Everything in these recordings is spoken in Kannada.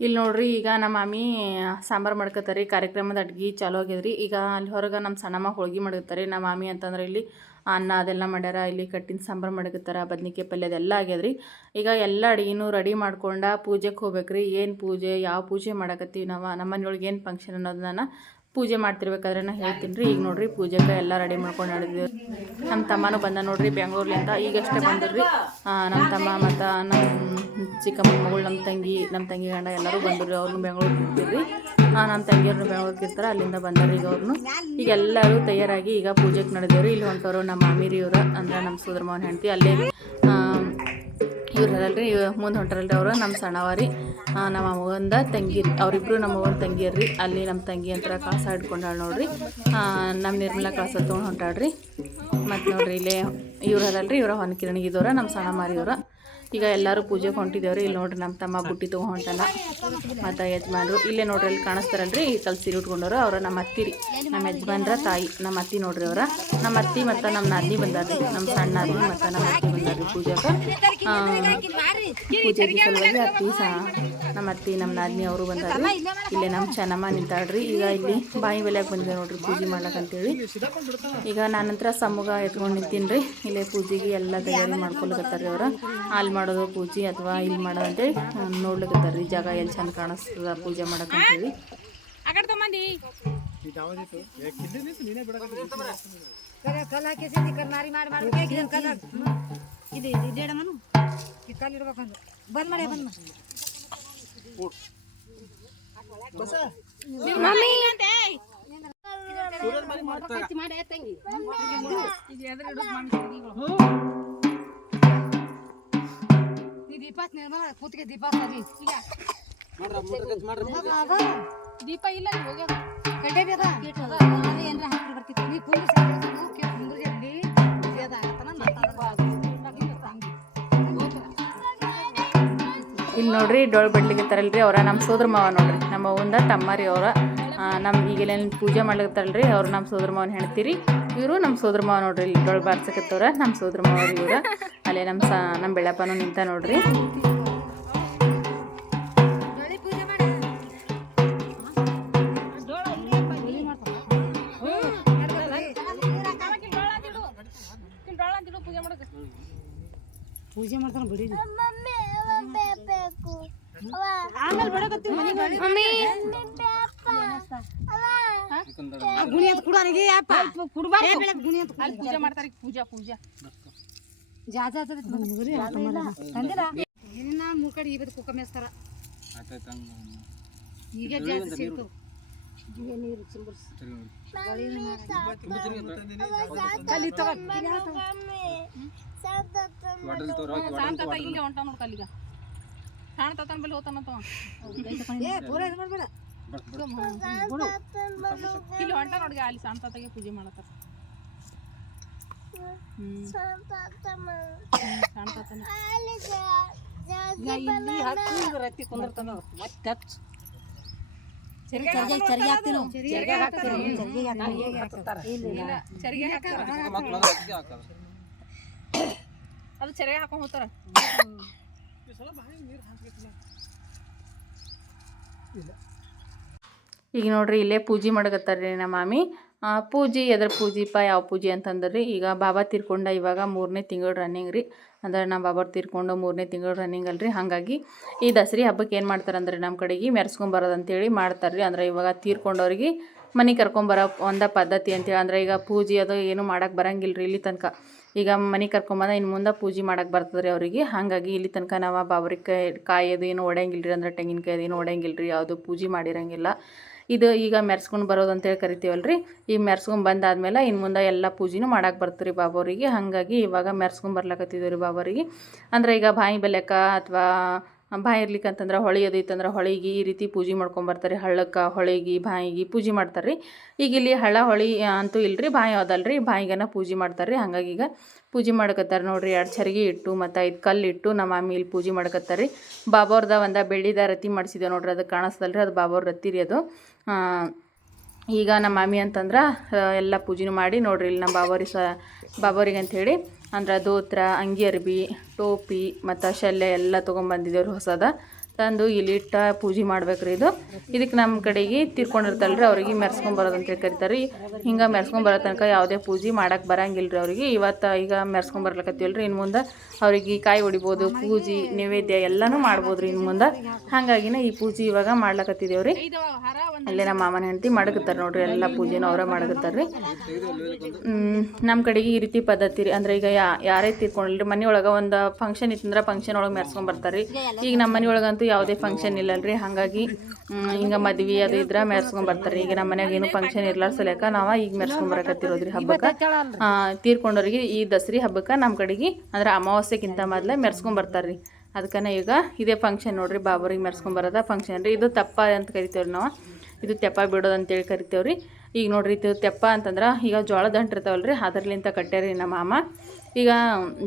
ಇಲ್ಲಿ ನೋಡ್ರಿ, ಈಗ ನಮ್ಮ ಮಾಮಿ ಸಾಂಬಾರು ಮಾಡ್ಕೋತಾರೆ ಕಾರ್ಯಕ್ರಮದ ಅಡ್ಗೆ ಚಾಲು ಆಗ್ಯದ್ರಿ. ಈಗ ಅಲ್ಲಿ ಹೊರಗೆ ನಮ್ಮ ಸಣ್ಣಮ್ಮ ಹೋಳ್ಗೆ ಮಾಡಿರ್ತಾರೆ ನಮ್ಮ ಮಾಮಿ ಅಂತಂದ್ರೆ ಇಲ್ಲಿ ಅನ್ನ ಅದೆಲ್ಲ ಮಾಡ್ಯಾರ, ಇಲ್ಲಿ ಕಟ್ಟಿನ ಸಾಂಬಾರು ಮಾಡಕತ್ತಾರ, ಬದ್ನಿಕಾಯಿ ಪಲ್ಯ ಅದೆಲ್ಲ ಆಗ್ಯದ್ರಿ. ಈಗ ಎಲ್ಲ ಅಡುಗೆನೂ ರೆಡಿ ಮಾಡ್ಕೊಂಡ ಪೂಜೆಗೆ ಹೋಗ್ಬೇಕ್ರಿ. ಏನು ಪೂಜೆ, ಯಾವ ಪೂಜೆ ಮಾಡಕತ್ತೀವಿ ನಾವು ನಮ್ಮ ಮನೆಯೊಳಗೆ ಏನು ಫಂಕ್ಷನ್ ಅನ್ನೋದನ್ನ ಪೂಜೆ ಮಾಡ್ತಿರ್ಬೇಕಾದ್ರೆ ನಾ ಹೇಳ್ತೀನಿ ರೀ, ಈಗ ನೋಡ್ರಿ ಪೂಜೆಗೆ ಎಲ್ಲ ರೆಡಿ ಮಾಡ್ಕೊಂಡು ನಡೆದಿದ್ವಿ ನಮ್ಮ ತಮ್ಮನೂ ಬಂದ ನೋಡ್ರಿ ಬೆಂಗಳೂರ್ಲಿಂದ ಈಗಷ್ಟೇ ಬಂದಿರ್ರಿ ನಮ್ಮ ತಮ್ಮ ಮತ್ತು ನಮ್ಮ ಚಿಕ್ಕಮ್ಮ ಮಗಳು ನಮ್ಮ ತಂಗಿ ನಮ್ಮ ತಂಗಿ ಗಂಡ ಎಲ್ಲರೂ ಬಂದರು ಅವ್ರನ್ನ ಬೆಂಗಳೂರಿಗೆ ಇರ್ತೀರಿ ನಮ್ಮ ತಂಗಿಯವ್ರನ್ನ ಬೆಂಗಳೂರಿಗೆ ಇರ್ತಾರೆ ಅಲ್ಲಿಂದ ಬಂದರು ಈಗ ಅವ್ರನ್ನು. ಈಗ ಎಲ್ಲರೂ ತಯಾರಾಗಿ ಈಗ ಪೂಜೆಗೆ ನಡೆದೇವ್ರಿ. ಇಲ್ಲಿ ಹೊಂಟವರು ನಮ್ಮ ಮಾಮಿರಿ ಇವ್ರ ಅಂದ್ರೆ ನಮ್ಮ ಸೋದರ ಮಾವನ ಹೆಂಡತಿ, ಅಲ್ಲೇ. ಆ, ಇವ್ರು ಅದಲ್ರಿ ಮುಂದೆ ಹೊಂಟ್ರಲ್ರಿ ಅವರು ನಮ್ಮ ಸಣ್ಣವಾರಿ ನಮ್ಮ ಅಮ್ಮಗಂದ ತಂಗಿ ಅವರಿಬ್ರು ನಮ್ಮ ತಂಗಿ ತಂಗಿಯರ್ರಿ ಅಲ್ಲಿ ನಮ್ಮ ತಂಗಿ ಅಂತ ಕಾಸ ಹಿಡ್ಕೊಂಡಾಳ ನೋಡ್ರಿ. ನಮ್ಮ ನಿರ್ಮಲಾ ಕಾಸ ತೊಗೊಂಡು ಹೊಂಟಾಳ್ರಿ. ಮತ್ತು ನೋಡ್ರಿ ಇಲ್ಲೇ ಇವ್ರು ಅದಲ್ರಿ, ಇವರ ಹೊನಕಿರಣಿಗಿದವ್ರ ನಮ್ಮ ಸಣ್ಣ ಮಾರಿಯವ್ರ. ಈಗ ಎಲ್ಲರೂ ಪೂಜೆಗೆ ಹೊಂಟಿದ್ದೇವ್ರಿ ಇಲ್ಲಿ ನೋಡ್ರಿ ನಮ್ಮ ತಮ್ಮ ಬುಟ್ಟಿ ತೊಗೊಂಡು ಹೊಂಟಲ್ಲ ಮತ್ತು ಯಜಮಾನ್ರು, ಇಲ್ಲೇ ನೋಡ್ರಿ ಅಲ್ಲಿ ಕಾಣಿಸ್ತಾರಲ್ರಿ, ಈ ಕಲ್ ಸೀರೆ ಉಟ್ಕೊಂಡವ್ರು, ಅವ್ರ ನಮ್ಮ ಅತ್ತಿ ರೀ. ನಮ್ಮ ಯಜಮಾನ್ರ ತಾಯಿ, ನಮ್ಮ ಅತ್ತಿ ನೋಡ್ರಿ ಅವರ. ನಮ್ಮ ಅತ್ತಿ ಮತ್ತು ನಮ್ಮ ನಾದಿನಿ ಬಂದಾರ್ರಿ, ನಮ್ಮ ಸಣ್ಣ ಮತ್ತೆ ಮತ್ತು ನಮ್ಮ ಅತ್ತಿ ಬಂದಾರ್ರಿ ಪೂಜೆಗೆ. ಪೂಜೆಗೆ ಸಲುವಾಗಿ ಅತ್ತಿ ಸಹ ನಮ್ಮ ಅತ್ತಿ ನಮ್ಮ ನಾದಿನಿ ಅವರು ಬಂದಾರ. ಇಲ್ಲೇ ನಮ್ಮ ಚೆನ್ನಮ್ಮ ನಿಂತಾಳ್ರಿ. ಈಗ ಇಲ್ಲಿ ಬಾಯಿ ಬೆಲೆಯಾಗ ಬಂದಿದೆ ನೋಡ್ರಿ ಪೂಜೆ ಮಾಡ್ಲಕ್ಕಂತೇಳಿ ಈಗ ನಾನಂತರ ಸಮ್ಮುಗ ಎತ್ಕೊಂಡು ನಿಂತೀನಿ ರೀ ಇಲ್ಲೇ ಪೂಜೆಗೆ ಎಲ್ಲ ತಯಾರಿ ಮಾಡ್ಕೊಳಕತ್ತಾರ್ರಿ ಅವ್ರ. ಅಲ್ಲಿ ಮಾಡೋದು ಪೂಜೆ ಅಥವಾ ಇಲ್ಲಿ ಮಾಡೋದು ಅಂತೇಳಿ ನೋಡ್ಲಿಕ್ಕತ್ತಾರ್ರಿ ಜಾಗ ಎಲ್ಲಿ ಚಂದ ಕಾಣಿಸ್ತದ ಪೂಜೆ ಮಾಡಕ್ಕಂತೇಳಿ ಕಲ್ ಕರ್ನಾರಿ ಮಾಡಿ ಇದು ಇದು ಇಡಮನು ಬಂದ್ ಮಾಡಿ ಬಂದ್ ಮಾಡಿ ದೀಪ ದೀಪ ಇಲ್ಲ ಹೋಗ್ಯಾವ. ಕಡ್ಡೆ ಬೇಕ ಅದೇ. ಏನ್ರ ಹಾಕಿ ಬರ್ತಿತ್ತು ನೀ ಕುಂದ್ರಿಸಿ ಕುಂದ್ರ ಇಲ್ಲಿ ನೋಡ್ರಿ ಡೊಳ್ ತರಲ್ರಿ ಅವರ ನಮ್ಮ ಸೋದರ ಮಾವ ನೋಡ್ರಿ. ನಮ್ಮ ಅವ್ವಂದ ತಮ್ಮರಿ ಅವರ ನಮ್ಮ ಈಗೆಲ್ಲ ಪೂಜೆ ಮಾಡ್ಲಿಕ್ಕೆ ಅವ್ರು ನಮ್ಮ ಸೋದರ ಮಾವನ ಹೇಳ್ತೀರಿ ಇವರು ನಮ್ಮ ಸೋದರ ಮಾವ ನೋಡ್ರಿ, ಇಲ್ಲಿ ಡೊಳ್ ಬಾರ್ಸಕತ್ತವ್ರ ನಮ್ಮ ಸೋದರ ಮಾವ ಇವ್ರ. ಅಲ್ಲೇ ನಮ್ಮ ಸ ನಮ್ಮ ಬೆಳಪ್ಪನ ನಿಂತ ನೋಡ್ರಿ. ಪೂಜೆ ಮಾಡ್ತಾನ ಬಿಡಿ ಆಮೇಲೆ ಬಿಡಕತ್ತೀವಿ ಗುಣಿ ಅಂತ ಕೊಡು ನನಗೆ ಅಪ್ಪ ಕೊಡ್ಬಾರ್ದು ಗುಣಿ ಅಂತ ಅಲ್ಲಿ ಪೂಜೆ ಮಾಡ್ತಾರೆ ಪೂಜಾ ಪೂಜಾ ಜಾಜಾ ತಂದಿಲ್ಲ ಏನಿನ್ನ ಮೂರ್ ಕಡೆ ಈ ಬದ್ ಕುಕ್ಕ ಮೇಸ್ತಾರ ಈಗ ಜಾಸ್ತಿ ಸಿಗ್ತವು ನೀರು ಚಿಂಬರ್ಸ್ ಕಲಿ ತಗೋ ಶಾಂತತ ಹಿಂಗೆ ಹೊಂಟ ನೋಡ್ಕ ಅಲ್ಲಿಗ ಶಾಂತತನ ಬಲ್ಲಿ ಹೋತಾನಂತ. ಏ ಪೂರ ಇದು ಮಾಡ್ಬೇಡ ಇಲ್ಲಿ ಹೊಂಟ ನೋಡ್ಗ ಅಲ್ಲಿ ಶಾಂತತೆಗೆ ಪೂಜೆ ಮಾಡತ್ತಾರ ಹ್ಮ್ ಶಾಂತತನ ಇಲ್ಲಿ ಹಚ್ಚಿ ರತ್ತಿ ಕುಂದಿರ್ತಾನ ಮತ್ತೆ ಹಚ್ಚು ಚರಿಗೆ ಹಾಕೊಂಡ್ ಹಾಕ್ತೀನಿ ಈಗ ನೋಡ್ರಿ, ಇಲ್ಲೇ ಪೂಜೆ ಮಾಡಕತ್ತಾರ್ರಿ ನಮ್ಮ ಮಾಮಿ. ಪೂಜೆ, ಎದ್ರ ಪೂಜಿಪ್ಪ ಯಾವ ಪೂಜೆ ಅಂತಂದ್ರಿ. ಈಗ ಬಾಬಾ ತೀರ್ಕೊಂಡ ಇವಾಗ ಮೂರನೇ ತಿಂಗಳು ರನ್ನಿಂಗ್ ರೀ. ಅಂದ್ರೆ ನಮ್ಮ ಬಾಬಾ ತೀರ್ಕೊಂಡು ಮೂರನೇ ತಿಂಗಳು ರನ್ನಿಂಗ್ ಅಲ್ರಿ. ಹಾಗಾಗಿ ಈ ದಸರಿ ಹಬ್ಬಕ್ಕೆ ಏನು ಮಾಡ್ತಾರೆ ಅಂದ್ರೆ ನಮ್ಮ ಕಡೆಗೆ? ಮೆರೆಸ್ಕೊಂಬರೋದು ಅಂತೇಳಿ ಮಾಡ್ತಾರೆ ರೀ ಅಂದ್ರೆ ಇವಾಗ ತೀರ್ಕೊಂಡವ್ರಿಗೆ ಮನೆ ಕರ್ಕೊಂಬರೋ ಒಂದ ಪದ್ಧತಿ ಅಂತೇಳಿ. ಅಂದ್ರೆ ಈಗ ಪೂಜೆ ಅದು ಏನು ಮಾಡೋಕ್ಕೆ ಬರಂಗಿಲ್ಲ ರೀ ಇಲ್ಲಿ ತನಕ. ಈಗ ಮನೆ ಕರ್ಕೊಂಬಂದ ಇನ್ನು ಮುಂದೆ ಪೂಜೆ ಮಾಡಕ್ಕೆ ಬರ್ತದ್ರಿ ಅವರಿಗೆ. ಹಾಗಾಗಿ ಇಲ್ಲಿ ತನಕ ನಾವು ಬಾಬರಿಕಾಯಿ ಕಾಯಿ ಅದು ಏನು ಒಡೆಯಂಗಿಲ್ಲ ರೀ ಅಂದ್ರೆ ತೆಂಗಿನಕಾಯಿ ಅದು ಏನು ಒಡೆಯಂಗಿಲ್ಲ ರೀ ಯಾವುದು ಪೂಜೆ ಮಾಡಿರಂಗಿಲ್ಲ. ಇದು ಈಗ ಮೆರ್ಸ್ಕೊಂಡು ಬರೋದು ಅಂತೇಳಿ ಕರಿತೀವಲ್ಲ ರೀ ಈ ಮೆರ್ಸ್ಕೊಂಡು ಬಂದಾದ್ಮೇಲೆ ಇನ್ನು ಮುಂದೆ ಎಲ್ಲ ಪೂಜೆನೂ ಮಾಡಕ್ಕೆ ಬರ್ತೀರಿ ಬಾಬೋರಿಗೆ ಹಾಗಾಗಿ ಇವಾಗ ಮೆರ್ಸ್ಕೊಂಡು ಬರ್ಲಕತ್ತಿದ್ದೀವಿ ರೀ ಬಾಬೋರಿಗೆ ಅಂದ್ರೆ ಈಗ ಬಾಯಿ ಬೆಲೆಕ ಅಥವಾ ಬಾಯಿ ಇರ್ಲಿಕ್ಕೆ ಅಂತಂದ್ರೆ ಹೊಳೆಯೋದು ಇತ್ತಂದ್ರೆ ಹೊಳಿಗೆ ಈ ರೀತಿ ಪೂಜೆ ಮಾಡ್ಕೊಂಬರ್ತಾರೆ ಹಳ್ಳಕ್ಕೆ ಹೊಳೆಗಿ, ಬಾಯಿಗೆ ಪೂಜೆ ಮಾಡ್ತಾರೆ ರೀ ಈಗ ಇಲ್ಲಿ ಹಳ್ಳ ಹೊಳಿ ಅಂತೂ ಇಲ್ರಿ, ಬಾಯಿ ಅದಲ್ರಿ ಬಾಯಿಗನ ಪೂಜೆ ಮಾಡ್ತಾರೆ ರೀ ಹಾಗಾಗಿ ಈಗ ಪೂಜೆ ಮಾಡ್ಕತ್ತಾರೆ ನೋಡ್ರಿ. ಎರಡು ಚರಿಗೆ ಇಟ್ಟು ಮತ್ತು ಐದು ಕಲ್ಲು ಇಟ್ಟು ನಮ್ಮ ಮಾಮಿ ಇಲ್ಲಿ ಪೂಜೆ ಮಾಡಕತ್ತಾರೆ ರೀ ಬಾಬೋರ್ದ ಒಂದು ಬೆಳ್ಳಿದ ರತಿ ಮಾಡಿಸಿದೆ ನೋಡ್ರಿ. ಅದು ಕಾಣಿಸ್ತಲ್ರಿ ಅದು ಬಾಬೋರ್ ರತಿ ರೀ ಅದು. ಈಗ ನಮ್ಮ ಮಾಮಿ ಅಂತಂದ್ರೆ ಎಲ್ಲ ಪೂಜೆನೂ ಮಾಡಿ ನೋಡ್ರಿ. ಇಲ್ಲಿ ನಮ್ಮ ಬಾಬೋರಿ ಸ ಬಾಬೋರಿಗೆ ಅಂಥೇಳಿ ಅಂದ್ರೆ ಧೋತ್ರ ಅಂಗಿ ಅರ್ಬಿ ಟೋಪಿ ಮತ್ತು ಶಲ್ಯ ಎಲ್ಲ ತೊಗೊಂಬಂದಿದ್ದೇವ್ರಿ ಹೊಸದ. ತಂದು ಇಲ್ಲಿ ಇಟ್ಟ ಪೂಜೆ ಮಾಡ್ಬೇಕ್ರಿ ಇದು. ಇದಕ್ಕೆ ನಮ್ಮ ಕಡೆಗೆ ತಿರ್ಕೊಂಡಿರ್ತಲ್ರಿ, ಅವ್ರಿಗೆ ಮೆರ್ಸ್ಕೊಂಬರೋದು ಅಂತೇಳಿ ಕರಿತಾರೆ ಹಿಂಗೆ ಮೆರ್ಸ್ಕೊಂಬರೋ ತನಕ ಯಾವುದೇ ಪೂಜೆ ಮಾಡೋಕ್ಕೆ ಬರಂಗಿಲ್ಲ ರೀ ಅವ್ರಿಗೆ. ಇವತ್ತು ಈಗ ಮೆರ್ಸ್ಕೊಂಬರ್ಲಕತ್ತೀವಲ್ರಿ ಇನ್ನು ಮುಂದೆ ಅವ್ರಿಗೆ ಕಾಯಿ ಹೊಡಿಬೋದು, ಪೂಜೆ, ನೈವೇದ್ಯ ಎಲ್ಲನೂ ಮಾಡ್ಬೋದು ರೀ ಇನ್ನು ಮುಂದೆ. ಹಾಗಾಗಿನೇ ಈ ಪೂಜೆ ಇವಾಗ ಮಾಡ್ಲಕತ್ತಿದೇವ್ರಿ. ರೀ ಅಲ್ಲೇ ನಮ್ಮ ಮಾಮನ ಹೆಂಡತಿ ಮಾಡಕತ್ತಾರೆ ನೋಡ್ರಿ, ಎಲ್ಲ ಪೂಜೆನೂ ಅವರೇ ಮಾಡಕತ್ತಾರೆ ರೀ ನಮ್ಮ ಕಡೆಗೆ ಈ ರೀತಿ ಪದ್ಧತಿ ರೀ. ಅಂದ್ರೆ ಈಗ ಯಾ, ಯಾರೇ ತೀರ್ಕೊಂಡಿಲ್ರಿ, ಮನೆಯೊಳಗೆ ಒಂದು ಫಂಕ್ಷನ್ ಇತ್ತಂದ್ರೆ ಫಂಕ್ಷನ್ ಒಳಗೆ ಮೆರ್ಸ್ಕೊಂಡ್ ಬರ್ತಾರೆ ಈಗ ನಮ್ಮ ಮನೆಯೊಳಗಂತೂ ಯಾವುದೇ ಫಂಕ್ಷನ್ ಇಲ್ಲಲ್ರಿ. ಹಾಗಾಗಿ ಹಿಂಗೆ ಮದ್ವೆ ಅದು ಇದ್ರೆ ಬರ್ತಾರೆ ಈಗ ನಮ್ಮ ಮನ್ಯಾಗ ಏನು ಫಂಕ್ಷನ್ ಇರ್ಲಾರ ಸಲಕ ನಾವು ಈಗ ಮೆರ್ಸ್ಕೊಂಡ್ ಬರಕತ್ತಿರೋದ್ರಿ ಹಬ್ಬಕ್ಕೆ. ತೀರ್ಕೊಂಡವ್ರಿಗೆ ಈ ದಸರಿ ಹಬ್ಬಕ್ಕೆ ನಮ್ಮ ಕಡೆಗೆ, ಅಂದ್ರೆ ಅಮಾವಾಸ್ಯಕ್ಕಿಂತ ಮೊದಲೇ ಮೆರ್ಸ್ಕೊಂಡ್ ಬರ್ತಾರೆ ರೀ ಅದಕ್ಕನೆ ಈಗ ಇದೇ ಫಂಕ್ಷನ್ ನೋಡ್ರಿ, ಬಾಬರಿಗೆ ಮೆರ್ಸ್ಕೊಂಡ್ ಬರೋದ ಫಂಕ್ಷನ್ ರೀ. ಇದು ತಪ್ಪ ಅಂತ ಕರಿತೇವ್ರಿ ನಾವು. ಇದು ತೆಪ್ಪ ಬಿಡೋದು ಅಂತೇಳಿ ಕರಿತೇವ್ರಿ. ಈಗ ನೋಡ್ರಿ, ಇದು ತೆಪ್ಪ ಅಂತಂದ್ರೆ ಈಗ ಜೋಳದ ಹಂಟಿರ್ತಾವಲ್ಲ ಇರ್ತಾವಲ್ರಿ, ಅದರ್ಲಿಂತ ಕಟ್ಟ್ಯಾರಿ ನಮ್ಮ ಮಾಮ. ಈಗ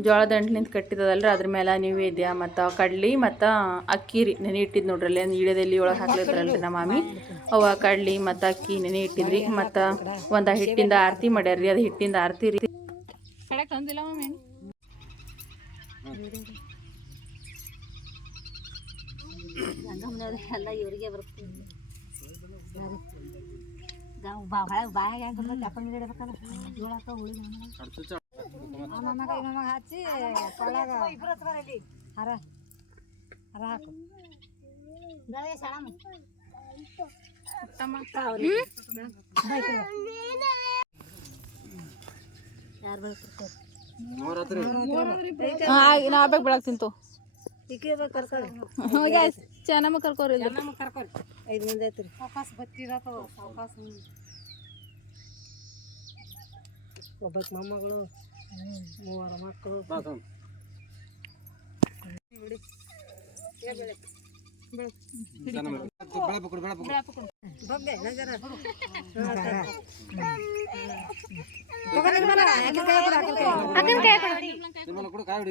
ಜೋಳದ ಕಟ್ಟಿದದಲ್ಲ ರೀ ಅದ್ರ ಮೇಲೆ ನೈವೇದ್ಯ ಮತ್ತು ಕಡ್ಲಿ ಮತ್ತು ಅಕ್ಕಿ ರೀ ನೆನೆ ಇಟ್ಟಿದ್ದು ನೋಡ್ರಿ ಅಲ್ಲಿ ಈಳದಲ್ಲಿ ಒಳಗೆ ಹಾಕ್ಲಿದ್ರಲ್ರಿ ನಮ್ಮ ಮಾಮಿ? ಅವ ಕಡ್ಲಿ ಮತ್ತು ಅಕ್ಕಿ ನೆನೆ ಇಟ್ಟಿದ್ರಿ ಮತ್ತು ಒಂದು ಹಿಟ್ಟಿಂದ ಆರತಿ ಮಾಡ್ಯಾರ್ರಿ ಅದು ಹಿಟ್ಟಿಂದ ಆರತಿ ರೀ. ಎಲ್ಲ ಇವರಿಗೆ ಬರುತ್ತೆ ಬಾಯಾಗ ಮೇಲೆ ಈ ಮೊಮ್ಮಗ ಹಚ್ಚಿ ಕೊಳ್ಳಾಗ ಹರ ಹರ ಹಾಕು. ನಾ ಬೇಕು ಬೆಳಗ್ಗೆ ತಿಂತು. ಚೆನ್ನಮ್ಮ ಕರ್ಕೋರಿ ನಮ್ಮ ಕರ್ಕೊಳ್ಳಿ ಐದು ಮಂದಿ ಐತ್ರಿ ಸಾವಕಾಶ ಬತ್ತಿರತ್ತವ ಸಾವಕಾಶ ಒಬ್ಬಕ್ಕೆ ಮೊಮ್ಮಗಳು ಮೂವರು ಮಕ್ಕಳು ಬಗ್ಗೆ ನಜರ ತಗೊಂಡ್ ಬರ ಆಕಿನ ಕೈ ಕೊಡು ಆಕಿನ ಕೈ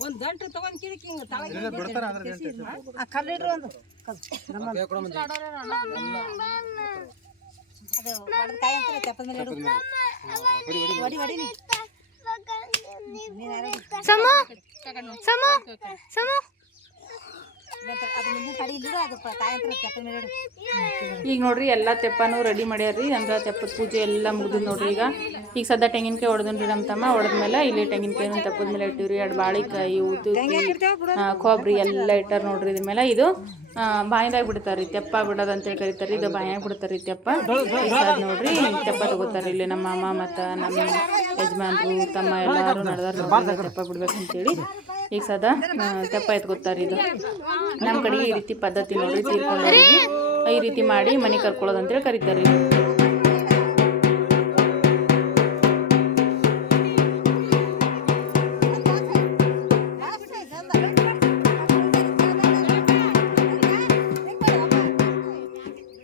ಒಂದು ದಂಟು ತಗೊಂಡ್ ಕಿಡಿಕಿ ಹಿಂಗ ಆ ಕಲ್ಲಿಡ್ರು ಒಂದು ಅದು ಕಾಯಿ ಅಂತಾರೆ ತೆಪ್ಪದ ಮೇಲೆ ಇಡು ಹೊಡಿ ಹೊಡಿ ನೀ ನೀನ್ ಯಾರೋ ನಂತರ ಈಗ ನೋಡ್ರಿ ಎಲ್ಲ ತೆಪ್ಪನೂ ರೆಡಿ ಮಾಡ್ಯಾರ್ರಿ. ಅಂದ್ರೆ ತೆಪ್ಪದ ಪೂಜೆ ಎಲ್ಲ ಮುಗಿದ್ ನೋಡ್ರಿ ಈಗ. ಈಗ ಸದ್ಯ ತೆಂಗಿನಕಾಯಿ ಹೊಡೆದ್ರಿ ನಮ್ಮ ತಮ್ಮ. ಹೊಡೆದ್ಮೇಲೆ ಇಲ್ಲಿ ತೆಂಗಿನಕಾಯಿನೂ ತೆಪ್ಪದ ಮೇಲೆ ಇಟ್ಟಿವ್ರಿ ಎರಡು ಬಾಳಿಕಾಯಿ ಉದ್ದು ಕೊಬ್ಬರಿ ಎಲ್ಲ ಇಟ್ಟಾರ ನೋಡ್ರಿ ಇದ್ರ ಮೇಲೆ. ಇದು ಬಾಯಿದಾಗ ಬಿಡ್ತಾರ್ರಿ. ತೆಪ್ಪ ಬಿಡೋದು ಅಂತೇಳಿ ಕರಿತಾರೆ ಇದು ಬಾಯಾಗ ಬಿಡ್ತಾರ್ರಿ ತೆಪ್ಪ. ನೋಡ್ರಿ ತೆಪ್ಪ ತಗೋತಾರ ಇಲ್ಲಿ ನಮ್ಮ ಅಮ್ಮ ಮತ್ತು ನಮ್ಮ ಯಜಮಾನ್ರು ತಮ್ಮ ಎಲ್ಲರೂ ನಡೆದಾರ ತೆಪ್ಪ ಬಿಡ್ಬೇಕು ಅಂತೇಳಿ ಈಗ ಸದಾ ಆ, ತೆಪ್ಪ ಎತ್ಕೋತಾರ ಇದು. ನಮ್ಮ ಕಡೆಗೆ ಈ ರೀತಿ ಪದ್ಧತಿ ನೋಡ್ರಿ ತೀರ್ಕೊಂಡವ್ರಿಗೆ ಈ ರೀತಿ ಮಾಡಿ ಮನೆ ಕರ್ಕೊಳ್ಳೋದು ಅಂತೇಳಿ ಕರೀತಾರೆ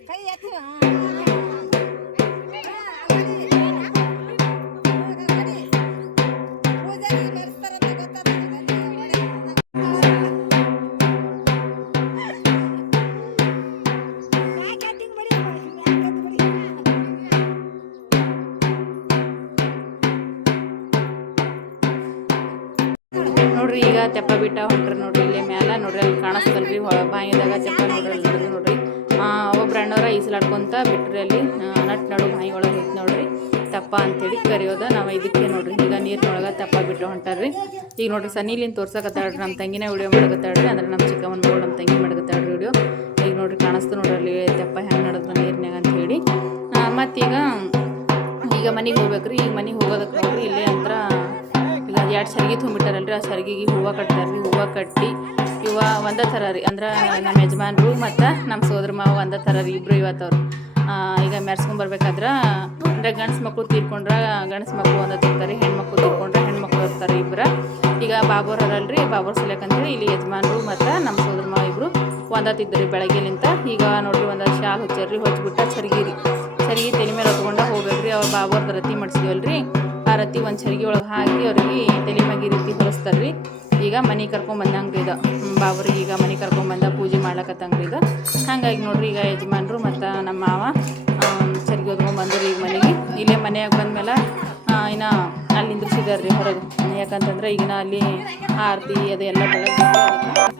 ಕೈ ತೆಪ್ಪ ಬಿಟ್ಟ ಹೊಂಟ್ರಿ ನೋಡ್ರಿ ಇಲ್ಲಿ ಮ್ಯಾಲ. ನೋಡ್ರಿ ಅಲ್ಲಿ ಕಾಣಿಸ್ತಲ್ರಿ ಬಾಯಿದಾಗ ಚಪ್ಪ ನೋಡ್ರಿ ನೋಡ್ರಿ ಆ, ಒಬ್ರು ಅಣ್ಣವ್ರ ಈಸಲಾಡ್ಕೊಂತ ಬಿಟ್ರಿ ಅಲ್ಲಿ. ನಟ್ ನಡು ಬಾಯಿ ಒಳಗೆ ಐತಿ ನೋಡ್ರಿ. ತಪ್ಪ ಅಂತೇಳಿ ಕರಿಯೋದ. ನಾವು ಇದಕ್ಕೆ ನೋಡ್ರಿ. ಈಗ ನೀರಿನೊಳಗೆ ತಪ್ಪ ಬಿಟ್ಟು ಹೊಂಟಾರ್ರಿ. ಈಗ ನೋಡ್ರಿ ಸನಿಲಿಂದ ತೋರ್ಸಕತ್ತಾಳ್ರಿ ನಮ್ಮ ತಂಗಿನ ವಿಡಿಯೋ ಮಾಡಕತ್ತಾಳ್ರಿ. ಅಂದ್ರೆ ನಮ್ಮ ಚಿಕ್ಕಮ್ಮನ ಮಗಳು ನಮ್ಮ ತಂಗಿ ಮಾಡಕತ್ತಾಳ್ರಿ ವಿಡಿಯೋ. ಈಗ ನೋಡ್ರಿ ಕಾಣಿಸ್ತು ನೋಡ್ರಿ ಅಲ್ಲಿ ತಪ್ಪ ಹೆಂಗೆ ನಡೆದ ನೀರಿನಾಗ ಅಂತ ಹೇಳಿ ಮತ್ತೀಗ ಈಗ ಮನೆಗೆ ಹೋಗ್ಬೇಕ್ರಿ. ಈಗ ಮನೆಗೆ ಹೋಗೋದಕ್ಕೆ ನೋಡ್ರಿ. ಇಲ್ಲೇ ಅಂತ್ರ ಈಗ ಎರಡು ಸರಿಗೆ ತುಂಬಿಟ್ಟಾರಲ್ರಿ, ಆ ಸರಿಗೆಗೆ ಹೂವು ರೀ. ಹೂವು ಕಟ್ಟಿ ಇವ ಒಂದೇ ಥರ ರೀ. ಅಂದ್ರೆ ನಮ್ಮ ಯಜಮಾನ್ರು ಮತ್ತು ನಮ್ಮ ಸೋದರ ಮಾವ ಒಂದೇ ಥರ ರೀ ಇಬ್ಬರು ಇವತ್ತವ್ರು ಈಗ ಮೆರ್ಸ್ಕೊಂಬರ್ಬೇಕಾದ್ರೆ ಅಂದರೆ ಗಂಡ್ಸು ಮಕ್ಕಳು ತೀರ್ಕೊಂಡ್ರೆ ಗಂಡ್ಸು ಮಕ್ಕಳು ಒಂದೇ ತಿರ್ತಾರೆ, ಹೆಣ್ಮಕ್ಳು ತೀರ್ಕೊಂಡ್ರೆ ಹೆಣ್ಮಕ್ಳು ಇರ್ತಾರೆ ಇಬ್ಬರ ಈಗ ಬಾಬೋರ್ ಅರಲ್ರಿ, ಬಾಬೋರ್ ಸಲಕಂತೇಳಿ ಇಲ್ಲಿ ಯಜಮಾನ್ರು ಮತ್ತು ನಮ್ಮ ಸೋದರ ಮಾವ ಇಬ್ಬರು ಒಂದತ್ತಿದ್ದರು ಬೆಳಗ್ಗೆಲಿಂತ. ಈಗ ನೋಡಿರಿ ಒಂದು ಶಾಲ್ ಹಚ್ಚರಿ ಹೊಚ್ಬಿಟ್ಟ ಸರಿಗೆ ರೀ. ಚರ್ಗಿ ತಲೆ ಮೇಲೆ ಹೊತ್ಕೊಂಡು ಹೋಗ್ಬೇಕ್ರಿ, ಅವ್ರು ಬಾಬೋರ್ದ ರತಿ ಮಾಡಿಸಿದ್ವಲ್ರಿ. ಆ ರತಿ ಒಂದು ಚರಿಗೆ ಒಳಗೆ ಹಾಕಿ ಅವ್ರಿಗೆ ತಲೆ ಮ್ಯಾಗ ಈ ರೀತಿ ಹೊಲಿಸ್ತಾರ್ರಿ. ಈಗ ಮನೆ ಕರ್ಕೊಂಬಂದಂಗೆ ಇದು. ಬಾಬರಿಗೆ ಈಗ ಮನೆ ಕರ್ಕೊಂಬಂದ ಪೂಜೆ ಮಾಡ್ಲಕತ್ತಂಗ್ರಿ ಇದು. ಹಂಗಾಗಿ ನೋಡ್ರಿ ಈಗ ಯಜಮಾನ್ರು ಮತ್ತು ನಮ್ಮ ಮಾವ ಚರಿಗೆ ಬಂದ್ರಿ ಈಗ ಮನೆಗೆ. ಇಲ್ಲೇ ಮನೆಯಾಗ ಬಂದ್ಮೇಲೆ ಇನ್ನು ಅಲ್ಲಿ ನಿಂದ್ರಿಸಿದಾರ್ರಿ ಹೊರಗೆ. ಯಾಕಂತಂದ್ರೆ ಈಗಿನ ಅಲ್ಲಿ ಆರತಿ ಅದೆಲ್ಲ ಬೆಳಗ್ಗೆ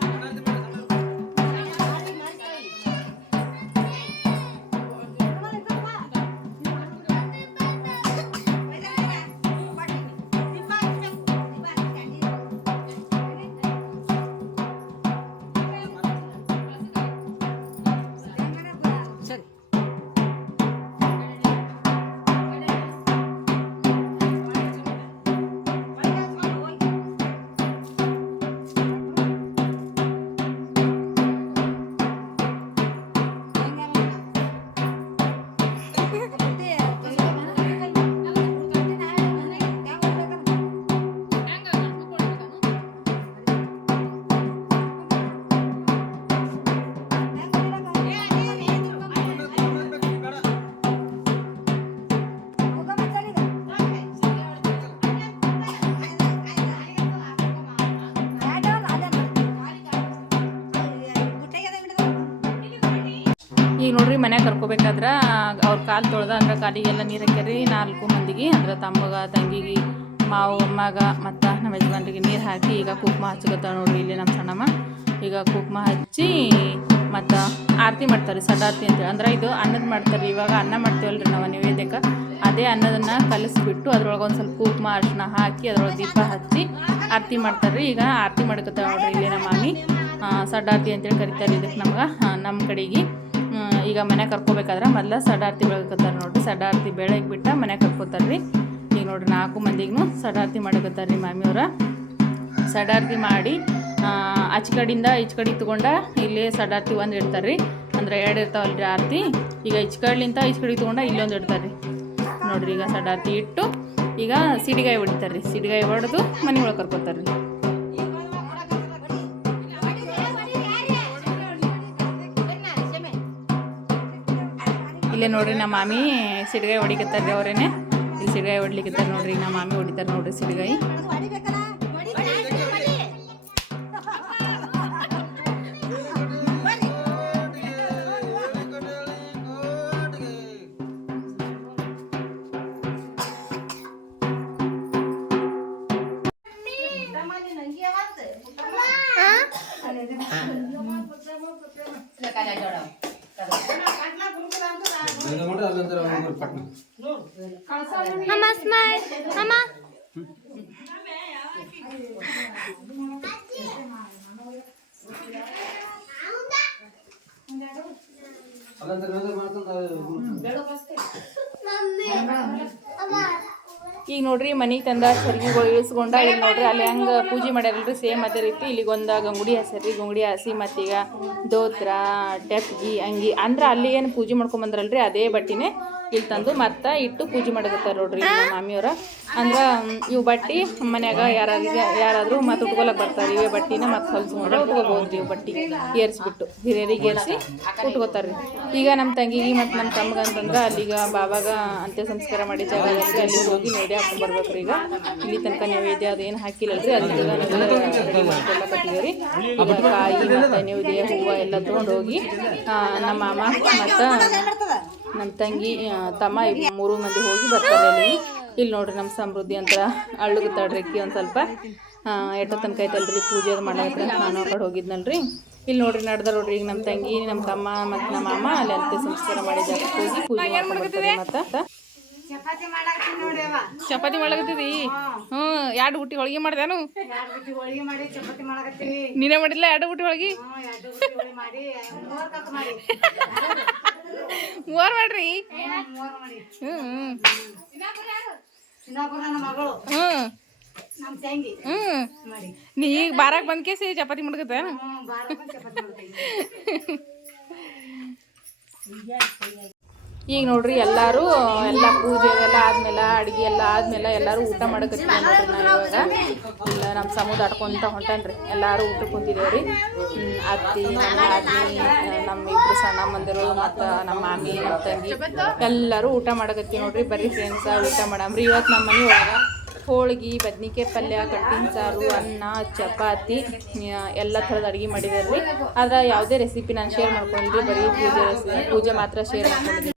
ಈಗ ನೋಡ್ರಿ ಮನ್ಯಾಗ ಕರ್ಕೋಬೇಕಾದ್ರೆ ಅವ್ರ ಕಾಲು ತೊಳ್ದ ಅಂದ್ರೆ ಕಾಲಿಗೆಲ್ಲ ನೀರು ಹಾಕ್ಯಾರಿ. ನಾಲ್ಕು ಮಂದಿಗೆ ಅಂದ್ರೆ ತಮ್ಮಗ ತಂಗಿಗೆ ಮಾವು ಅಮ್ಮಗ ಮತ್ತು ನಮ್ಮ ಯಜಮಾನ್ರಿಗೆ ನೀರು ಹಾಕಿ ಈಗ ಕುಕ್ಮ ಹಚ್ಕೊತಾವ ನೋಡ್ರಿ ಇಲ್ಲಿ ನಮ್ಮ ಸಣ್ಣಮ್ಮ. ಈಗ ಕುಕ್ಮ ಹಚ್ಚಿ ಮತ್ತು ಆರತಿ ಮಾಡ್ತಾರೆ ಸದಾರ್ತಿ ಅಂತೇಳಿ. ಅಂದ್ರೆ ಇದು ಅನ್ನದ ಮಾಡ್ತಾರೆ ಇವಾಗ ಅನ್ನ ಮಾಡ್ತೀವಲ್ರಿ ನಾವು ನೈವೇದ್ಯಕ್ಕೆ ಅದೇ ಅನ್ನದನ್ನು ಕಲಿಸ್ಬಿಟ್ಟು ಅದ್ರೊಳಗೆ ಒಂದು ಸ್ವಲ್ಪ ಕುಕ್ಮ ಅರಿಶಿನ ಹಾಕಿ ಅದ್ರೊಳಗೆ ದೀಪ ಹಚ್ಚಿ ಆರತಿ ಮಾಡ್ತಾರೆ ಈಗ ಆರತಿ ಮಾಡ್ಕೊತಾವೆ ನೋಡ್ರಿ ಇಲ್ಲಿ ನಮ್ಮ ಮಾಮಿ. ಆ, ಸಡ್ಡಾರ್ತಿ ಅಂತೇಳಿ ಕರಿತಾರೆ ಇದಕ್ಕೆ ನಮ್ಗೆ. ನಮ್ಮ ಕಡೆಗೆ. ಈಗ ಮನೆ ಕರ್ಕೋಬೇಕಾದ್ರೆ ಮೊದಲ ಸಡಾರ್ತಿ ಬೆಳಗತ್ತಾರೆ ನೋಡಿರಿ. ಸಡಾರ್ತಿ ಬೆಳಗ್ಗೆ ಬಿಟ್ಟು ಮನೆ ಕರ್ಕೋತಾರೆ ರೀ ಈಗ ನೋಡ್ರಿ ನಾಲ್ಕು ಮಂದಿಗೂ ಸಡಾರ್ತಿ ಮಾಡಕತ್ತಾರೆ ರೀ ಮಾಮಿಯವ್ರ. ಸಡಾರ್ತಿ ಮಾಡಿ ಆಚೆ ಕಡೆಯಿಂದ ಈಚ ಕಡೆ ತೊಗೊಂಡ ಇಲ್ಲಿ ಸಡಾರ್ತಿ ಒಂದು ಇಡ್ತಾರೆ ರೀ ಅಂದ್ರೆ ಎರಡು ಇರ್ತಾವಲ್ಲ ರೀ ಆರತಿ. ಈಗ ಈಚ ಕಡೆಲಿಂತ ಈಚ ಕಡೆ ತೊಗೊಂಡ ಇಲ್ಲೊಂದು ಇಡ್ತಾರೆ ರೀ ನೋಡ್ರಿ ಈಗ ಸಡಾರ್ತಿ ಇಟ್ಟು ಈಗ ಸಿಡಿಗಾಯಿ ಹೊಡಿತಾರೆ ರೀ ಸಿಡಿಗಾಯಿ ಹೊಡೆದು ಮನೆ ಒಳಗೆ ಕರ್ಕೋತಾರೆ ರೀ ಇಲ್ಲೇ ನೋಡ್ರಿ ನಮ್ಮ ಮಾಮಿ ಸಿಡಿಗಾಯಿ ಹೊಡಿಕತ್ತಾರ ರೀ ಅವರೇನೆ. ಇಲ್ಲಿ ಸಿಡಿಗಾಯಿ ಹೊಡ್ಲಿಕತ್ತಾರ ನೋಡ್ರಿ, ನಮ್ಮ ಮಾಮಿ ಹೊಡಿತಾರೆ ನೋಡ್ರಿ ಸಿಡಿಗಾಯಿ. उधर जरा उधर पटना हम स्माइल हम ನೋಡ್ರಿ ಮನೆಗೆ ತಂದ ಸರಿಗೆಗಳು ಇಳಿಸ್ಕೊಂಡ ಇಲ್ಲಿ ನೋಡ್ರಿ, ಅಲ್ಲಿ ಹೆಂಗೆ ಪೂಜೆ ಮಾಡ್ಯಾರಲ್ರಿ ಸೇಮ್ ಅದೇ ರೀತಿ. ಇಲ್ಲಿಗೆ ಒಂದು ಗಂಗುಡಿ ಹಸರಿ ಗಂಗುಡಿ ಹಸಿ ಮತ್ತೀಗ ದೋತ್ರ ಟೆಪ್ಗಿ, ಅಂಗಿ. ಅಂದ್ರೆ ಅಲ್ಲಿ ಏನು ಪೂಜೆ ಮಾಡ್ಕೊಂಬಂದ್ರಲ್ರಿ ಅದೇ ಬಟ್ಟಿನೇ ಇಲ್ಲಿ ತಂದು ಮತ್ತೆ ಇಟ್ಟು ಪೂಜೆ ಮಾಡ್ಕೊತಾರೆ ನೋಡ್ರಿ ನಮ್ಮ ಮಾಮಿಯವ್ರ. ಅಂದ್ರೆ ಇವು ಬಟ್ಟಿ ಮನ್ಯಾಗ ಯಾರಾದ್ರೂ ಯಾರಾದರೂ ಮತ್ತೆ ಉಟ್ಕೊಳಕ್ ಬರ್ತಾರೆ, ಇವೇ ಬಟ್ಟಿನ ಮತ್ತೆ ಹೊಲ್ಸ್ಕೊಂಡ್ರೆ ಉಟ್ಕೋಬೋದು ಇವು ಬಟ್ಟಿ ಏರ್ಸ್ಬಿಟ್ಟು. ಹಿರಿಯರಿಗೆ ಏರಿಸಿ ಉಟ್ಕೋತಾರ್ರಿ. ಈಗ ನಮ್ಮ ತಂಗಿಗೆ ಮತ್ತು ನಮ್ಮ ತಮ್ಗೆ ಅಂತಂದ್ರೆ ಅಲ್ಲಿಗ ಬಾಬಾಗ ಅಂತ್ಯ ಸಂಸ್ಕಾರ ಮಾಡಿ ಜಾಗ ಅಲ್ಲಿ ಹೋಗಿ ನೈವೇದ್ಯ ಹಾಕೊಂಡ್ ಬರ್ಬೇಕ್ರಿ ಈಗ. ಇಲ್ಲಿ ತನಕ ನೈವೇದ್ಯ ಅದೇನು ಹಾಕಿಲ್ಲಲ್ರಿ. ಅಲ್ಲಿ ಕಟ್ಟಿದ್ರಿ ಕಾಯಿ ಮತ್ತು ನೈವೇದ್ಯ ಹೂವು ಎಲ್ಲ ತೊಗೊಂಡು ಹೋಗಿ ನಮ್ಮ ಮಾಮ ಮತ್ತು ನಮ್ಮ ತಂಗಿ ತಮ್ಮ ಮೂರು ಮಂದಿ ಹೋಗಿ ಬರ್ತಾರೆ ಅಲ್ಲಿ. ಇಲ್ಲಿ ನೋಡ್ರಿ ನಮ್ಮ ಸಮೃದ್ಧಿ ಅಂತ ಅಳ್ಳುಗ ಅಕ್ಕಿ ಒಂದು ಸ್ವಲ್ಪ. ಎಷ್ಟೋ ತನಕ ಐತಲ್ರಿ ಪೂಜೆ ಅದು ನಾನು ಕಡೆ ಹೋಗಿದ್ನಲ್ರಿ. ಇಲ್ಲಿ ನೋಡ್ರಿ ನಡ್ದ ನೋಡ್ರಿ ಈಗ ನಮ್ಮ ತಂಗಿ ನಮ್ಮ ತಮ್ಮ ಮತ್ತು ನಮ್ಮ ಅಮ್ಮ ಅಲ್ಲಿ ಅಂತ ಸಂಸ್ಕಾರ ಮಾಡಿ ಜಾಗಕ್ಕೆ ಹೋಗಿ ಪೂಜೆ ಮತ್ತೆ. ಚಪಾತಿ ಮಾಡಿ ಹ್ಞೂ ಎರಡು ಬುಟ್ಟಿ ಹೋಳಿಗೆ ಮಾಡ್ದೇನು ನೀನೇ ಮಾಡಿಲ್ಲ ಎರಡು ಬುಟ್ಟಿ ಹೋಳಿಗೆ? ಮೂವರು ಮಾಡ್ರಿ? ಹ್ಞೂ ಹ್ಞೂ ನೀ ಈಗ ಬಾರಾಕ್ ಬಂದ್ ಕೇಸಿ ಚಪಾತಿ ಮಾಡ್ತೀನಿ ಈಗ ನೋಡ್ರಿ ಎಲ್ಲರೂ ಎಲ್ಲ ಪೂಜೆ ಎಲ್ಲ ಆದ್ಮೇಲೆ ಅಡ್ಗೆ ಎಲ್ಲ ಆದ್ಮೇಲೆ ಎಲ್ಲರೂ ಊಟ ಮಾಡಕತ್ತೀವಿ ನೋಡ್ರಿ ಇವಾಗ ಇಲ್ಲ ನಮ್ಮ ಸಮುದ್ರ ಆಡ್ಕೊಂತ ಹೊಂಟನ್ರಿ. ಎಲ್ಲರೂ ಊಟ ಕುಂತಿದ್ದೇವ್ರಿ ಹ್ಮ್, ಅತ್ತಿ ನಮ್ಮ ನಮ್ಮ ಇಬ್ರು ಸಣ್ಣ ಮಂದಿರು ಮತ್ತು ನಮ್ಮ ಮಾಮಿ ನಮ್ಮ ತಂಗಿ ಎಲ್ಲರೂ ಊಟ ಮಾಡಕತ್ತೀವಿ ನೋಡ್ರಿ. ಬರೀ ಫ್ರೆಂಡ್ಸ ಊಟ ಮಾಡಮ್ರಿ. ಇವತ್ತು ನಮ್ಮ ಮನೆ ಒಳಗೆ ಹೋಳಿಗೆ ಬದ್ನಿಕಾಯಿ ಪಲ್ಯ ಕಟ್ಟಿನ ಸಾರು ಅನ್ನ ಚಪಾತಿ ಎಲ್ಲ ಥರದ ಅಡುಗೆ ಮಾಡಿದಾರೆ ರೀ ಆದ್ರೆ ಯಾವುದೇ ರೆಸಿಪಿ ನಾನು ಶೇರ್ ಮಾಡ್ಕೊಂಡಿದ್ರಿ ಬರೀ ಪೂಜೆ ಪೂಜೆ ಮಾತ್ರ ಶೇರ್ ಮಾಡ್ಕೊಂಡಿದ್ದೀನಿ